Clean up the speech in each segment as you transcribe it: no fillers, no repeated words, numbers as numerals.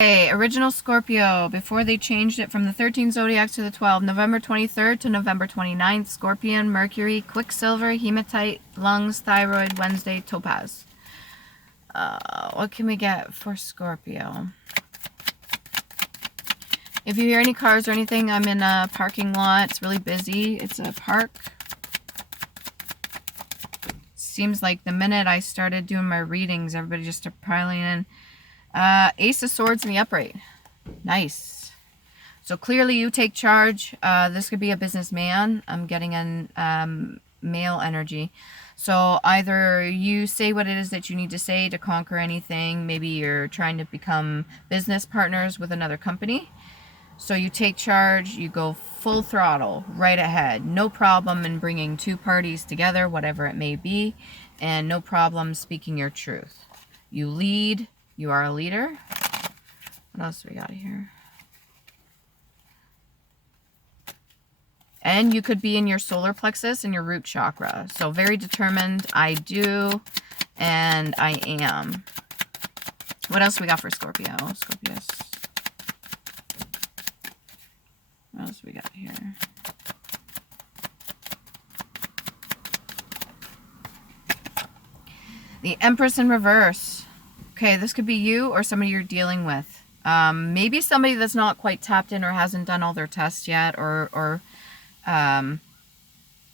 Okay, original Scorpio, before they changed it from the 13 zodiacs to the 12, November 23rd to November 29th, Scorpion, Mercury, Quicksilver, Hematite, Lungs, Thyroid, Wednesday, Topaz. What can we get for Scorpio? If you hear any cars or anything, I'm in a parking lot. It's really busy. It's a park. Seems like the minute I started doing my readings, everybody just started piling in. Ace of Swords in the upright. Nice. So clearly you take charge. This could be a businessman. I'm getting an male energy. So either you say what it is that you need to say to conquer anything. Maybe you're trying to become business partners with another company. So you take charge, you go full throttle, right ahead. No problem in bringing two parties together, whatever it may be. And no problem speaking your truth. You lead. You are a leader. What else do we got here? And you could be in your solar plexus and your root chakra. So very determined. I do. And I am. What else we got for Scorpio? Scorpius. What else we got here? The Empress in reverse. Okay, this could be you or somebody you're dealing with. Maybe somebody that's not quite tapped in or hasn't done all their tests yet, or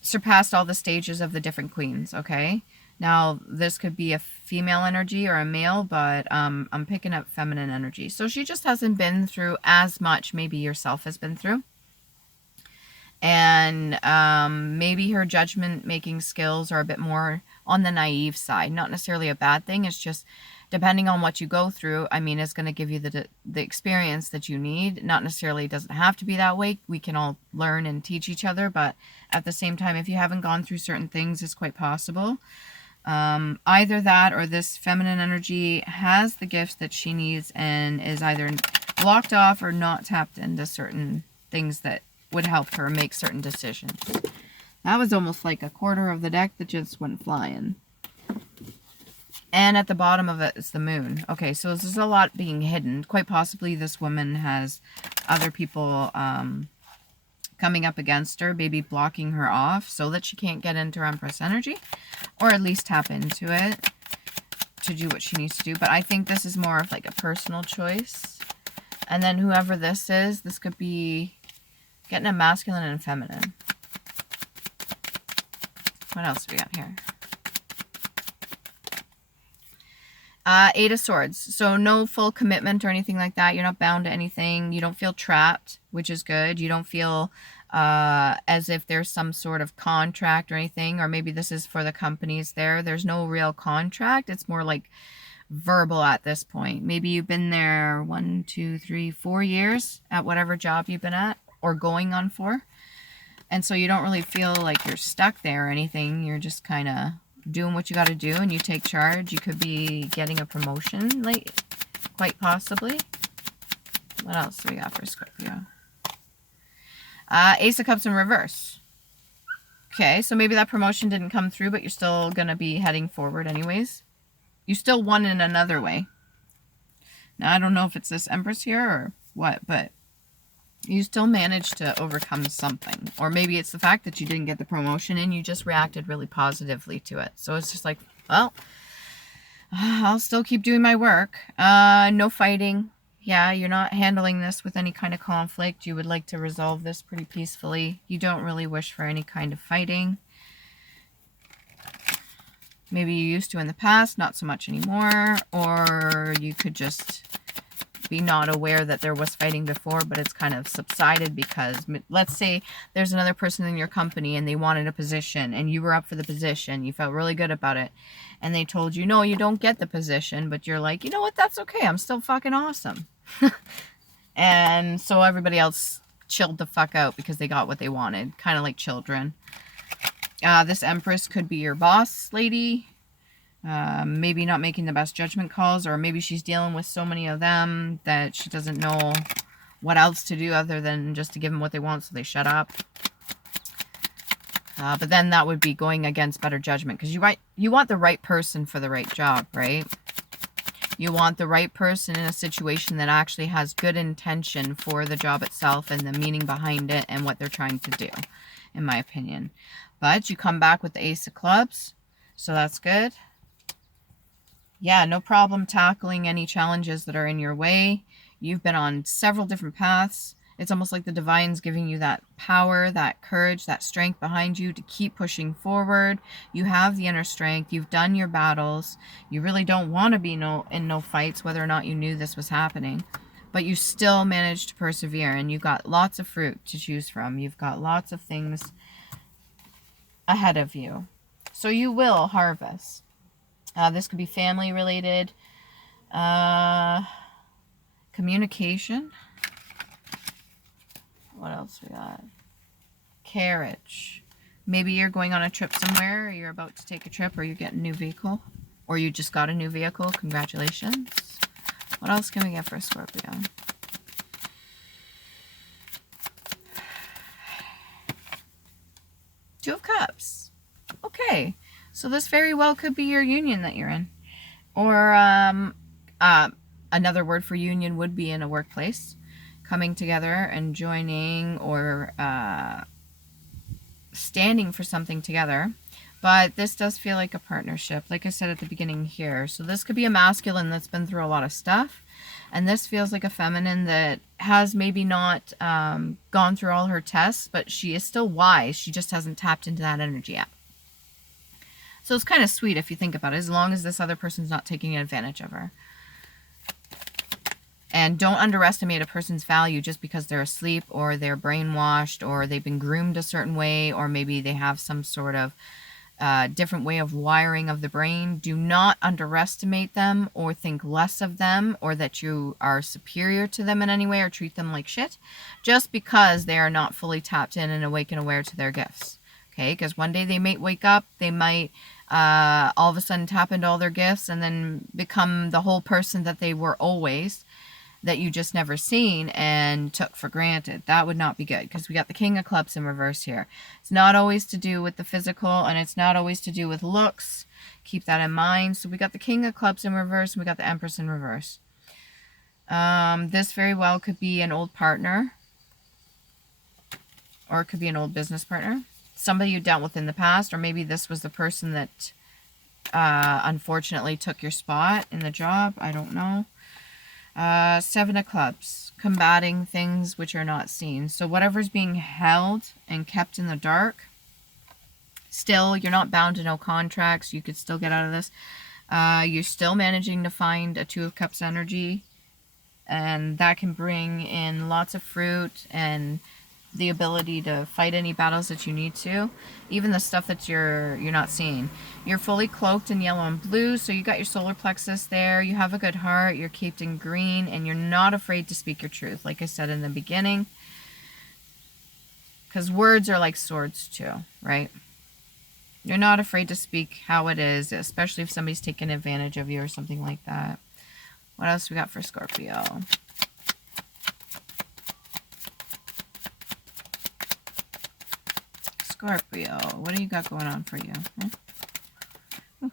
surpassed all the stages of the different queens, okay? Now, this could be a female energy or a male, but I'm picking up feminine energy. So she just hasn't been through as much maybe yourself has been through. And maybe her judgment-making skills are a bit more on the naive side. Not necessarily a bad thing. It's just depending on what you go through, I mean, it's going to give you the experience that you need. Not necessarily doesn't have to be that way. We can all learn and teach each other. But at the same time, if you haven't gone through certain things, it's quite possible. Either that or this feminine energy has the gifts that she needs and is either blocked off or not tapped into certain things that would help her make certain decisions. That was almost like a quarter of the deck that just went flying. And at the bottom of it is the moon. Okay, so there's a lot being hidden. Quite possibly this woman has other people coming up against her, maybe blocking her off so that she can't get into her Empress energy, or at least tap into it to do what she needs to do. But I think this is more of like a personal choice. And then whoever this is, this could be getting a masculine and feminine. What else do we got here? Eight of Swords. So no full commitment or anything like that. You're not bound to anything. You don't feel trapped, which is good. You don't feel as if there's some sort of contract or anything. Or maybe this is for the companies there. There's no real contract. It's more like verbal at this point. Maybe you've been there 1, 2, 3, 4 years at whatever job you've been at or going on for. And so you don't really feel like you're stuck there or anything. You're just kind of doing what you got to do and you take charge. You could be getting a promotion, like quite possibly. What else do we got for Scorpio? Ace of Cups in reverse. Okay, so maybe that promotion didn't come through, but you're still going to be heading forward anyways. You still won in another way. Now, I don't know if it's this Empress here or what, but you still managed to overcome something. Or maybe it's the fact that you didn't get the promotion and you just reacted really positively to it. So it's just like, well, I'll still keep doing my work. No fighting. Yeah, you're not handling this with any kind of conflict. You would like to resolve this pretty peacefully. You don't really wish for any kind of fighting. Maybe you used to in the past, not so much anymore. Or you could just be not aware that there was fighting before, but it's kind of subsided because, let's say there's another person in your company and they wanted a position and you were up for the position. You felt really good about it. And they told you, no, you don't get the position, but you're like, you know what? That's okay. I'm still fucking awesome. And so everybody else chilled the fuck out because they got what they wanted. Kind of like children. This Empress could be your boss lady. Maybe not making the best judgment calls, or maybe she's dealing with so many of them that she doesn't know what else to do other than just to give them what they want so they shut up. But then that would be going against better judgment because you want the right person for the right job, right? You want the right person in a situation that actually has good intention for the job itself and the meaning behind it and what they're trying to do, in my opinion. But you come back with the Ace of Clubs, so that's good. Yeah, no problem tackling any challenges that are in your way. You've been on several different paths. It's almost like the Divine's giving you that power, that courage, that strength behind you to keep pushing forward. You have the inner strength. You've done your battles. You really don't want to be in no fights, whether or not you knew this was happening. But you still managed to persevere, and you've got lots of fruit to choose from. You've got lots of things ahead of you. So you will harvest. This could be family related. Communication. What else we got? Carriage. Maybe you're going on a trip somewhere, or you're about to take a trip, or you get a new vehicle, or you just got a new vehicle. Congratulations. What else can we get for Scorpio? Two of Cups. Okay. So this very well could be your union that you're in. Or another word for union would be in a workplace. Coming together and joining or standing for something together. But this does feel like a partnership, like I said at the beginning here. So this could be a masculine that's been through a lot of stuff. And this feels like a feminine that has maybe not gone through all her tests, but she is still wise. She just hasn't tapped into that energy yet. So it's kind of sweet if you think about it, as long as this other person's not taking advantage of her. And don't underestimate a person's value just because they're asleep or they're brainwashed or they've been groomed a certain way, or maybe they have some sort of different way of wiring of the brain. Do not underestimate them or think less of them, or that you are superior to them in any way or treat them like shit just because they are not fully tapped in and awake and aware to their gifts. Okay, because one day they might wake up, they might all of a sudden tap into all their gifts and then become the whole person that they were always, that you just never seen and took for granted. That would not be good, because we got the King of Clubs in reverse here. It's not always to do with the physical, and it's not always to do with looks. Keep that in mind. So we got the King of Clubs in reverse, and we got the Empress in reverse. This very well could be an old partner, or it could be an old business partner. Somebody you dealt with in the past, or maybe this was the person that unfortunately took your spot in the job. I don't know. Seven of Clubs, combating things which are not seen. So whatever's being held and kept in the dark, still, you're not bound to no contracts. You could still get out of this. You're still managing to find a Two of Cups energy, and that can bring in lots of fruit and the ability to fight any battles that you need to, even the stuff that you're not seeing. You're fully cloaked in yellow and blue, so you got your solar plexus there. You have a good heart. You're caped in green, and you're not afraid to speak your truth, like I said in the beginning, because words are like swords too, right? You're not afraid to speak how it is, especially if somebody's taking advantage of you or something like that. What else we got for Scorpio? Scorpio, what do you got going on for you? Huh?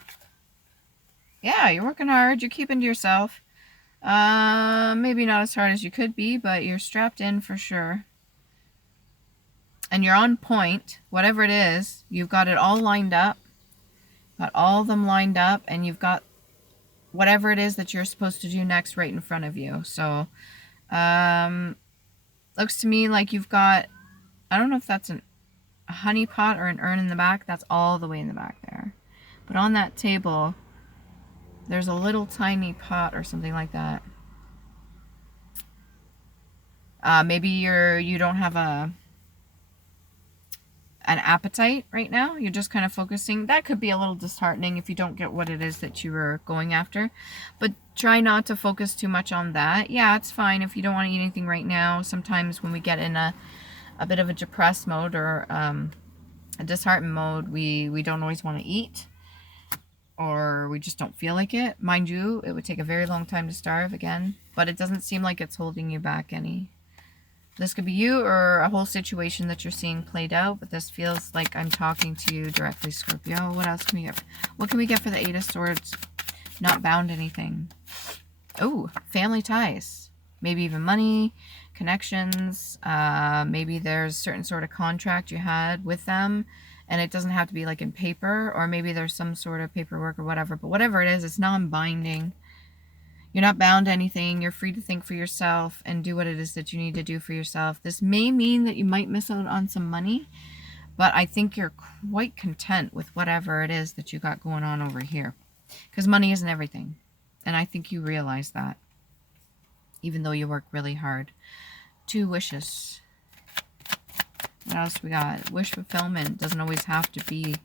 Yeah, you're working hard. You're keeping to yourself. Maybe not as hard as you could be, but you're strapped in for sure. And you're on point. Whatever it is, you've got it all lined up. Got all of them lined up, and you've got whatever it is that you're supposed to do next right in front of you. So, looks to me like you've got, I don't know if that's a honey pot or an urn in the back. That's all the way in the back there. But on that table, there's a little tiny pot or something like that. Maybe you don't have an appetite right now. You're just kind of focusing. That could be a little disheartening if you don't get what it is that you were going after. But try not to focus too much on that. Yeah, it's fine if you don't want to eat anything right now. Sometimes when we get in a bit of a depressed mode or a disheartened mode, we don't always want to eat, or we just don't feel like it. Mind you, it would take a very long time to starve again, but it doesn't seem like it's holding you back any. This could be you or a whole situation that you're seeing played out, but this feels like I'm talking to you directly, Scorpio. What else can we get? What can we get for the Eight of Swords? Not bound to anything. Oh, family ties. Maybe even money, connections. Maybe there's a certain sort of contract you had with them, and it doesn't have to be like in paper, or maybe there's some sort of paperwork or whatever. But whatever it is, it's non-binding. You're not bound to anything. You're free to think for yourself and do what it is that you need to do for yourself. This may mean that you might miss out on some money, but I think you're quite content with whatever it is that you got going on over here. Because money isn't everything. And I think you realize that. Even though you work really hard. 2 wishes. What else we got? Wish fulfillment. Doesn't always have to be.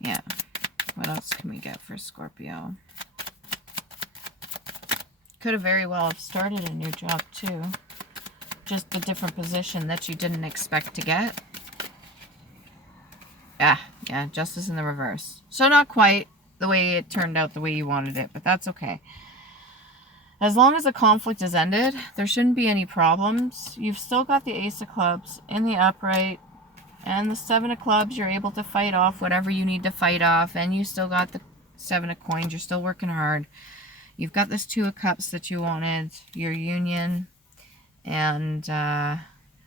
Yeah. What else can we get for Scorpio? Could have very well have started a new job too. Just a different position that you didn't expect to get. Yeah, justice in the reverse. So not quite the way it turned out the way you wanted it, but that's okay. As long as the conflict is ended, there shouldn't be any problems. You've still got the Ace of Clubs in the upright, and the 7 of Clubs. You're able to fight off whatever you need to fight off, and you still got the 7 of Coins. You're still working hard. You've got this 2 of Cups that you wanted, your union, and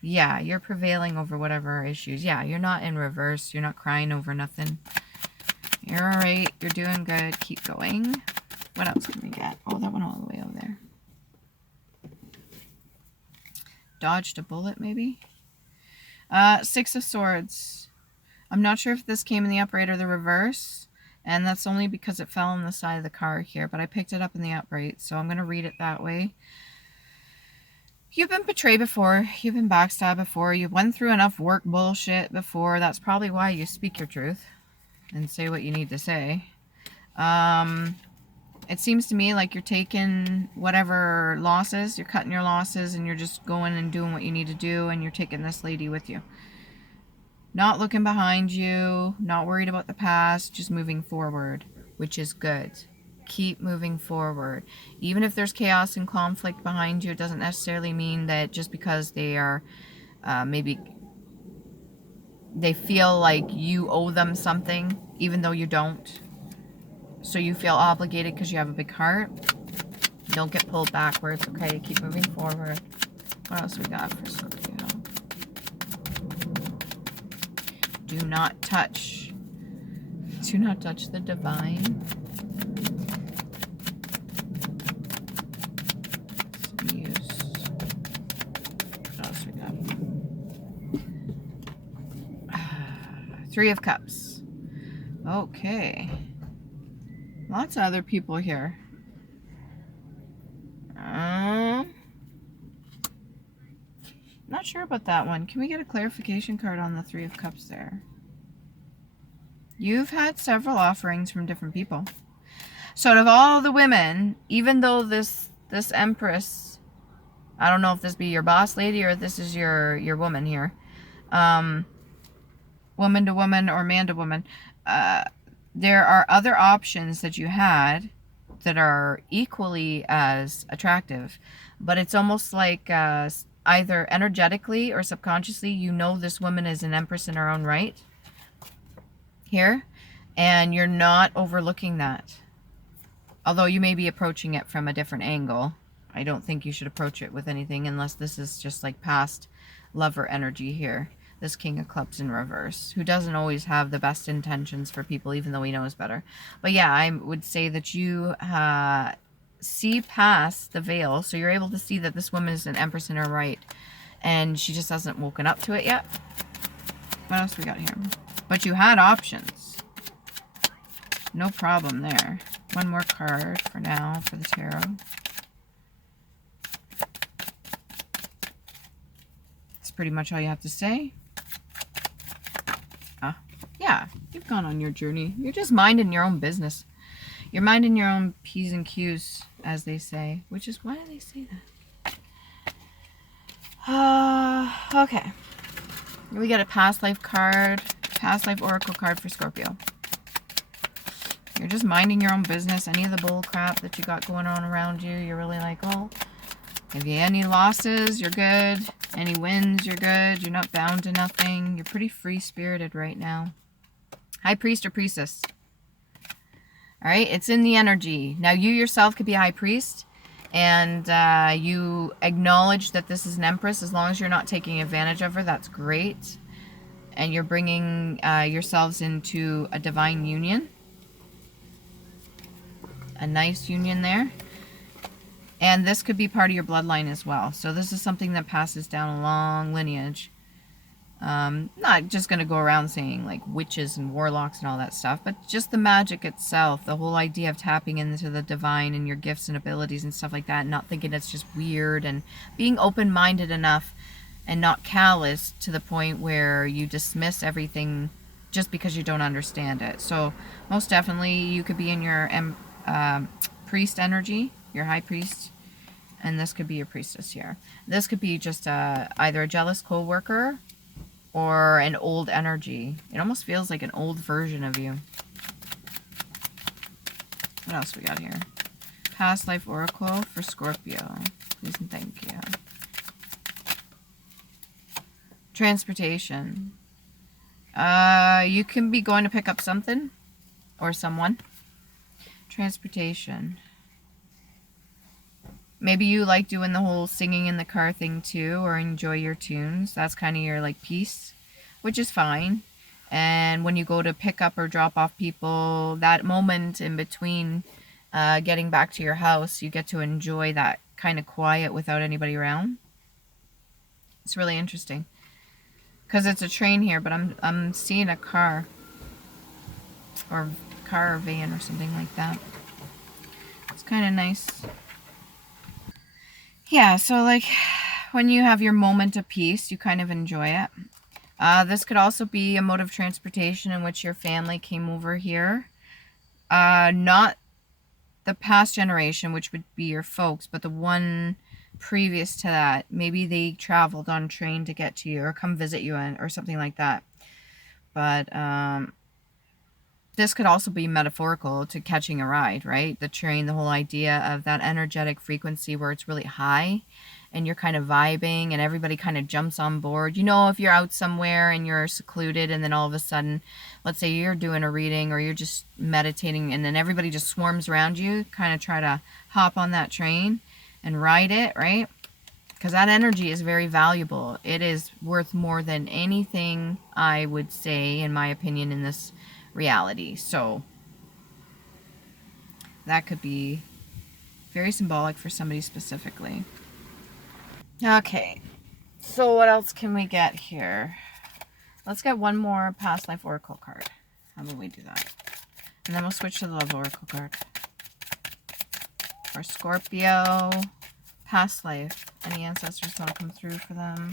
yeah, you're prevailing over whatever issues. Yeah, you're not in reverse. You're not crying over nothing. You're alright. You're doing good. Keep going. What else can we get? Oh, that went all the way over there. Dodged a bullet, maybe? 6 of Swords. I'm not sure if this came in the upright or the reverse, and that's only because it fell on the side of the card here, but I picked it up in the upright, so I'm going to read it that way. You've been betrayed before. You've been backstabbed before. You've went through enough work bullshit before. That's probably why you speak your truth and say what you need to say. It seems to me like you're taking whatever losses, you're cutting your losses, and you're just going and doing what you need to do, and you're taking this lady with you. Not looking behind you, not worried about the past, just moving forward, which is good. Keep moving forward. Even if there's chaos and conflict behind you, it doesn't necessarily mean that just because they are maybe they feel like you owe them something, even though you don't. So you feel obligated because you have a big heart. Don't get pulled backwards, okay? Keep moving forward. What else we got for Scorpio? Do not touch. Do not touch the divine. What else we got? 3 of Cups. Okay. Lots of other people here. Not sure about that one. Can we get a clarification card on the 3 of Cups there? You've had several offerings from different people. So out of all the women, even though this Empress, I don't know if this be your boss lady or this is your woman here, woman to woman or man to woman, there are other options that you had that are equally as attractive, but it's almost like either energetically or subconsciously, you know this woman is an Empress in her own right here, and you're not overlooking that. Although you may be approaching it from a different angle. I don't think you should approach it with anything unless this is just like past lover energy here. This King of Clubs in reverse, who doesn't always have the best intentions for people, even though he knows better. But yeah, I would say that you see past the veil, so you're able to see that this woman is an Empress in her right, and she just hasn't woken up to it yet. What else we got here? But you had options. No problem there. One more card for now for the tarot. That's pretty much all you have to say. Yeah, you've gone on your journey. You're just minding your own business. You're minding your own P's and Q's, as they say. Which is, why do they say that? Okay. We got a past life card. Past life oracle card for Scorpio. You're just minding your own business. Any of the bull crap that you got going on around you, you're really like, oh, if you had any losses, you're good. Any wins, you're good. You're not bound to nothing. You're pretty free-spirited right now. High priest or priestess. All right, it's in the energy. Now you yourself could be a high priest, and you acknowledge that this is an empress. As long as you're not taking advantage of her, that's great. And you're bringing yourselves into a divine union. A nice union there. And this could be part of your bloodline as well. So this is something that passes down a long lineage. Not just going to go around saying like witches and warlocks and all that stuff, but just the magic itself, the whole idea of tapping into the divine and your gifts and abilities and stuff like that, and not thinking it's just weird, and being open-minded enough and not callous to the point where you dismiss everything just because you don't understand it. So most definitely you could be in your priest energy, your high priest, and this could be your priestess here. This could be just either a jealous co-worker or an old energy. It almost feels like an old version of you. What else we got here? Past life oracle for Scorpio. Please and thank you. Transportation. You can be going to pick up something or someone. Transportation. Maybe you like doing the whole singing in the car thing too, or enjoy your tunes. That's kind of your like piece, which is fine. And when you go to pick up or drop off people, that moment in between getting back to your house, you get to enjoy that kind of quiet without anybody around. It's really interesting. Because it's a train here, but I'm seeing a car. Or car or van or something like that. It's kind of nice. Yeah, so like when you have your moment of peace, you kind of enjoy it. This could also be a mode of transportation in which your family came over here. Not the past generation, which would be your folks, but the one previous to that. Maybe they traveled on train to get to you or come visit you or something like that. But this could also be metaphorical to catching a ride, right? The train, the whole idea of that energetic frequency where it's really high and you're kind of vibing and everybody kind of jumps on board. You know, if you're out somewhere and you're secluded and then all of a sudden, let's say you're doing a reading or you're just meditating and then everybody just swarms around you, kind of try to hop on that train and ride it, right? Because that energy is very valuable. It is worth more than anything, I would say, in my opinion, in this reality. So that could be very symbolic for somebody specifically. Okay, so what else can we get here? Let's get one more past life oracle card. How about we do that? And then we'll switch to the love oracle card. For Scorpio, past life. Any ancestors want to come through for them?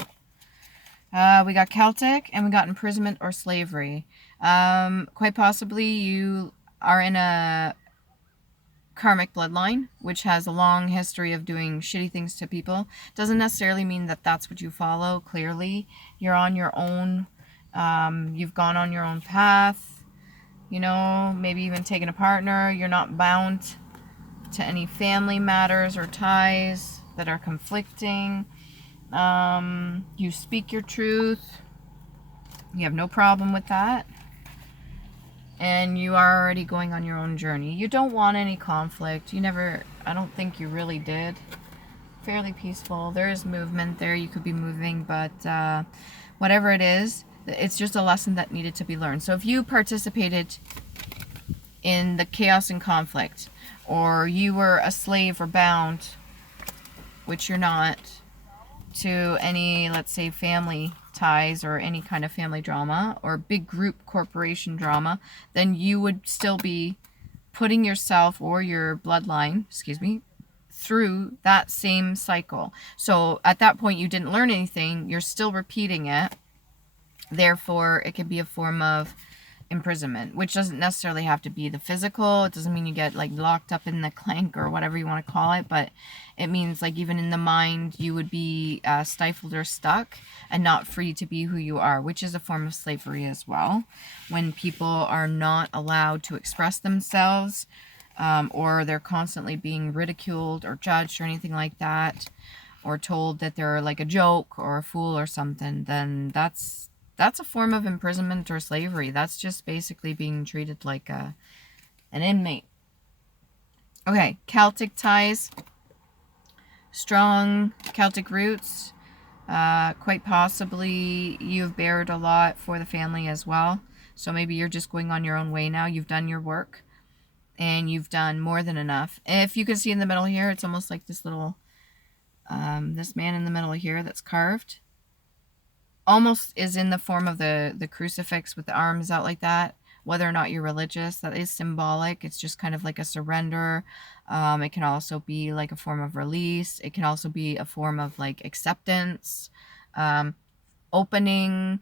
We got Celtic and we got imprisonment or slavery. Quite possibly you are in a karmic bloodline, which has a long history of doing shitty things to people. Doesn't necessarily mean that that's what you follow. Clearly, you're on your own. You've gone on your own path. You know, maybe even taken a partner. You're not bound to any family matters or ties that are conflicting. You speak your truth. You have no problem with that. And you are already going on your own journey. You don't want any conflict. You never, I don't think you really did. Fairly peaceful. There is movement there. You could be moving, but whatever it is, it's just a lesson that needed to be learned. So if you participated in the chaos and conflict, or you were a slave or bound, which you're not, to any, let's say, family ties or any kind of family drama or big group corporation drama, then you would still be putting yourself or your bloodline, through that same cycle. So at that point you didn't learn anything, you're still repeating it. Therefore, it could be a form of imprisonment, which doesn't necessarily have to be the physical. It doesn't mean you get like locked up in the clank or whatever you want to call it, but it means like even in the mind you would be stifled or stuck and not free to be who you are, which is a form of slavery as well, when people are not allowed to express themselves, or they're constantly being ridiculed or judged or anything like that, or told that they're like a joke or a fool or something. Then that's That's a form of imprisonment or slavery. That's just basically being treated like an inmate. Okay, Celtic ties. Strong Celtic roots. Quite possibly you've bared a lot for the family as well. So maybe you're just going on your own way now. You've done your work and you've done more than enough. If you can see in the middle here, it's almost like this little, this man in the middle here that's carved. Almost is in the form of the crucifix with the arms out like that. Whether or not you're religious, that is symbolic. It's just kind of like a surrender. It can also be like a form of release. It can also be a form of like acceptance, opening,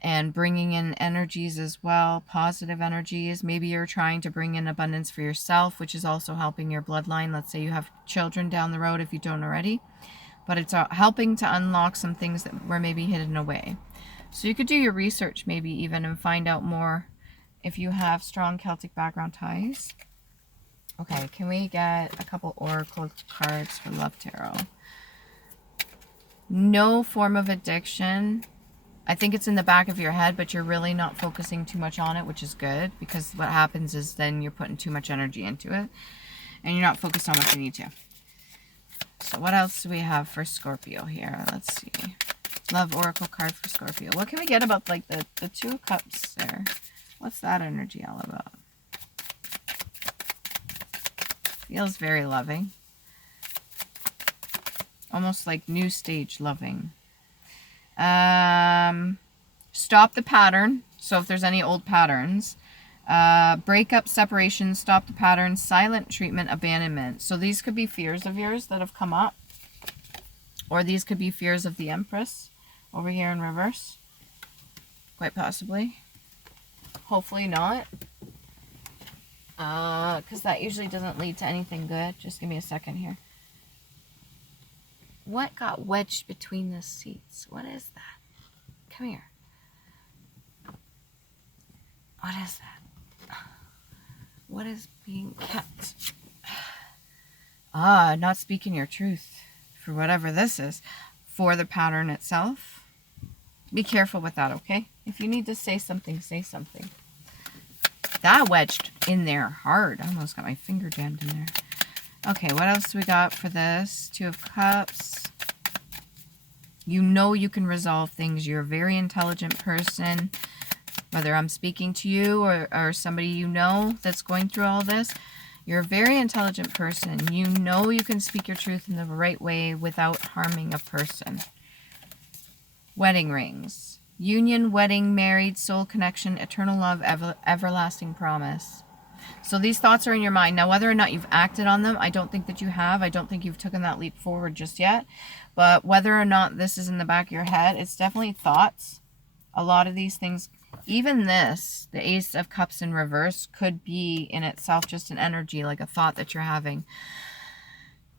and bringing in energies as well, positive energies. Maybe you're trying to bring in abundance for yourself, which is also helping your bloodline. Let's say you have children down the road if you don't already. But it's helping to unlock some things that were maybe hidden away. So you could do your research maybe even and find out more if you have strong Celtic background ties. Okay, can we get a couple oracle cards for Love Tarot? No form of addiction. I think it's in the back of your head, but you're really not focusing too much on it, which is good, because what happens is then you're putting too much energy into it and you're not focused on what you need to. So what else do we have for Scorpio here? Let's see. Love oracle card for Scorpio. What can we get about like the Two of Cups there? What's that energy all about? Feels very loving. Almost like new stage loving. Stop the pattern. So if there's any old patterns. Breakup, separation, stop the pattern, silent treatment, abandonment. So these could be fears of yours that have come up. Or these could be fears of the Empress over here in reverse. Quite possibly. Hopefully not. Because that usually doesn't lead to anything good. Just give me a second here. What got wedged between the seats? What is that? Come here. What is that? What is being kept? Not speaking your truth for whatever this is. For the pattern itself. Be careful with that, okay? If you need to say something, say something. That wedged in there hard. I almost got my finger jammed in there. Okay, what else do we got for this? Two of Cups. You know you can resolve things. You're a very intelligent person. Whether I'm speaking to you or somebody you know that's going through all this, you're a very intelligent person. You know you can speak your truth in the right way without harming a person. Wedding rings. Union, wedding, married, soul connection, eternal love, everlasting promise. So these thoughts are in your mind. Now, whether or not you've acted on them, I don't think that you have. I don't think you've taken that leap forward just yet. But whether or not this is in the back of your head, it's definitely thoughts. A lot of these things, even this, the Ace of Cups in reverse, could be in itself just an energy, like a thought that you're having.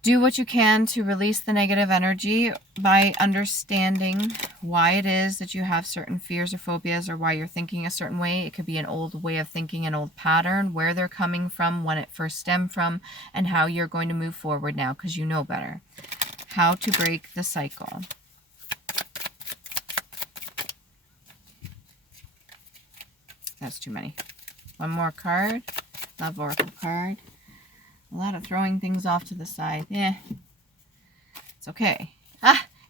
Do what you can to release the negative energy by understanding why it is that you have certain fears or phobias or why you're thinking a certain way. It could be an old way of thinking, an old pattern, where they're coming from, when it first stemmed from, and how you're going to move forward now because you know better. How to break the cycle. That's too many. One more card. Love Oracle card. A lot of throwing things off to the side. Yeah. It's okay.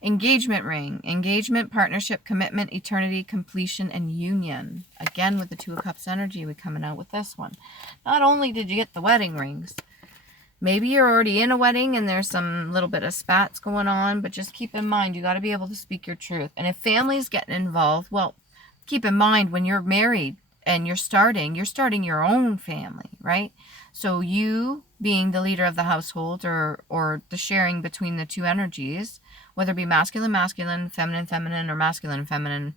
Engagement ring. Engagement, partnership, commitment, eternity, completion, and union. Again, with the Two of Cups energy, we're coming out with this one. Not only did you get the wedding rings, maybe you're already in a wedding and there's some little bit of spats going on, but just keep in mind, you got to be able to speak your truth. And if family's getting involved, well, keep in mind when you're married and you're starting your own family, right? So you being the leader of the household or the sharing between the two energies, whether it be masculine, masculine, feminine, feminine, or masculine, feminine,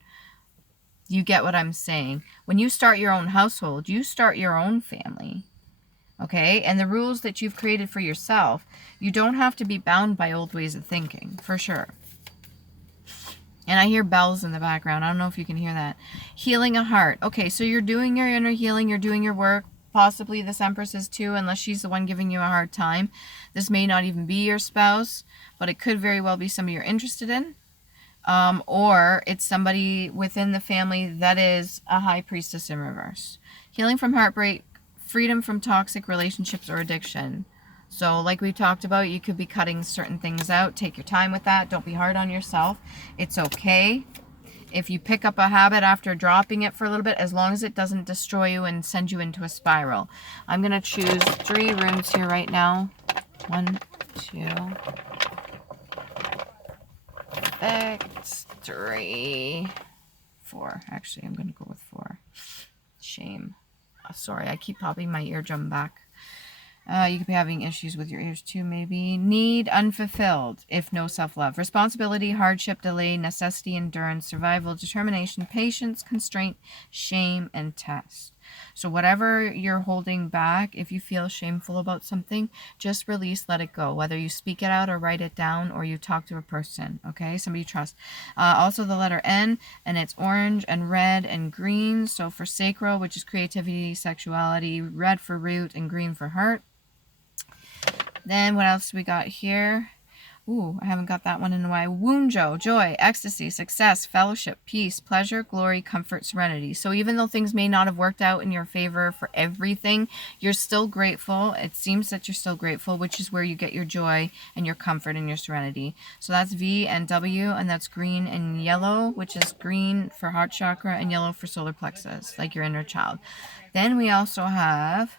you get what I'm saying. When you start your own household, you start your own family, okay? And the rules that you've created for yourself, you don't have to be bound by old ways of thinking, for sure. And I hear bells in the background. I don't know if you can hear that. Healing a heart. Okay, so you're doing your inner healing. You're doing your work. Possibly this Empress is too, unless she's the one giving you a hard time. This may not even be your spouse, but it could very well be somebody you're interested in. Or it's somebody within the family that is a high priestess in reverse. Healing from heartbreak, freedom from toxic relationships or addiction. So like we talked about, you could be cutting certain things out. Take your time with that. Don't be hard on yourself. It's okay if you pick up a habit after dropping it for a little bit, as long as it doesn't destroy you and send you into a spiral. I'm going to choose 3 runes here right now. 1, 2, perfect, 3, 4. Actually, I'm going to go with 4. Shame. Oh, sorry, I keep popping my eardrum back. You could be having issues with your ears too, maybe. Need unfulfilled, if no self-love. Responsibility, hardship, delay, necessity, endurance, survival, determination, patience, constraint, shame, and test. So whatever you're holding back, if you feel shameful about something, just release, let it go. Whether you speak it out or write it down or you talk to a person, okay? Somebody you trust. Also the letter N, and it's orange and red and green. So for sacral, which is creativity, sexuality, red for root and green for heart. Then what else we got here? Ooh, I haven't got that one in a while. Wunjo, joy, ecstasy, success, fellowship, peace, pleasure, glory, comfort, serenity. So even though things may not have worked out in your favor for everything, you're still grateful. It seems that you're still grateful, which is where you get your joy and your comfort and your serenity. So that's V and W, and that's green and yellow, which is green for heart chakra and yellow for solar plexus, like your inner child. Then we also have,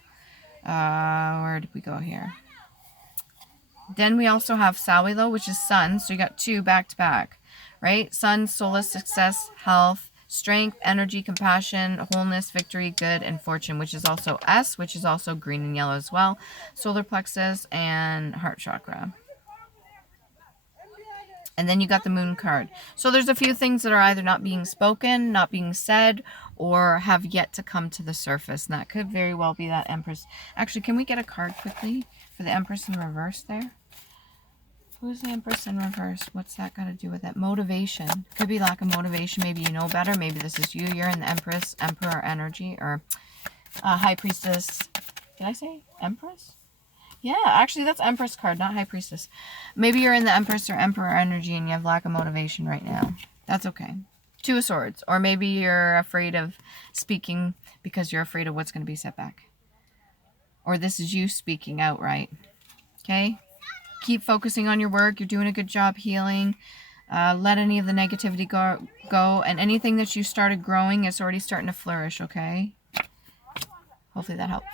where did we go here? Then we also have Sawilo, which is sun. So you got 2 back to back, right? Sun, solace, success, health, strength, energy, compassion, wholeness, victory, good, and fortune, which is also S, which is also green and yellow as well. Solar plexus and heart chakra. And then you got the moon card. So there's a few things that are either not being spoken, not being said, or have yet to come to the surface. And that could very well be that Empress. Actually, can we get a card quickly for the Empress in reverse there? Who's the Empress in reverse? What's that got to do with it? Motivation. Could be lack of motivation. Maybe you know better. Maybe this is you. You're in the Empress, Emperor energy, or High Priestess. Did I say Empress? Yeah, actually that's Empress card, not High Priestess. Maybe you're in the Empress or Emperor energy and you have lack of motivation right now. That's okay. 2 of Swords. Or maybe you're afraid of speaking because you're afraid of what's going to be set back. Or this is you speaking outright. Okay? Keep focusing on your work. You're doing a good job healing. Let any of the negativity go. And anything that you started growing is already starting to flourish, okay? Hopefully that helps.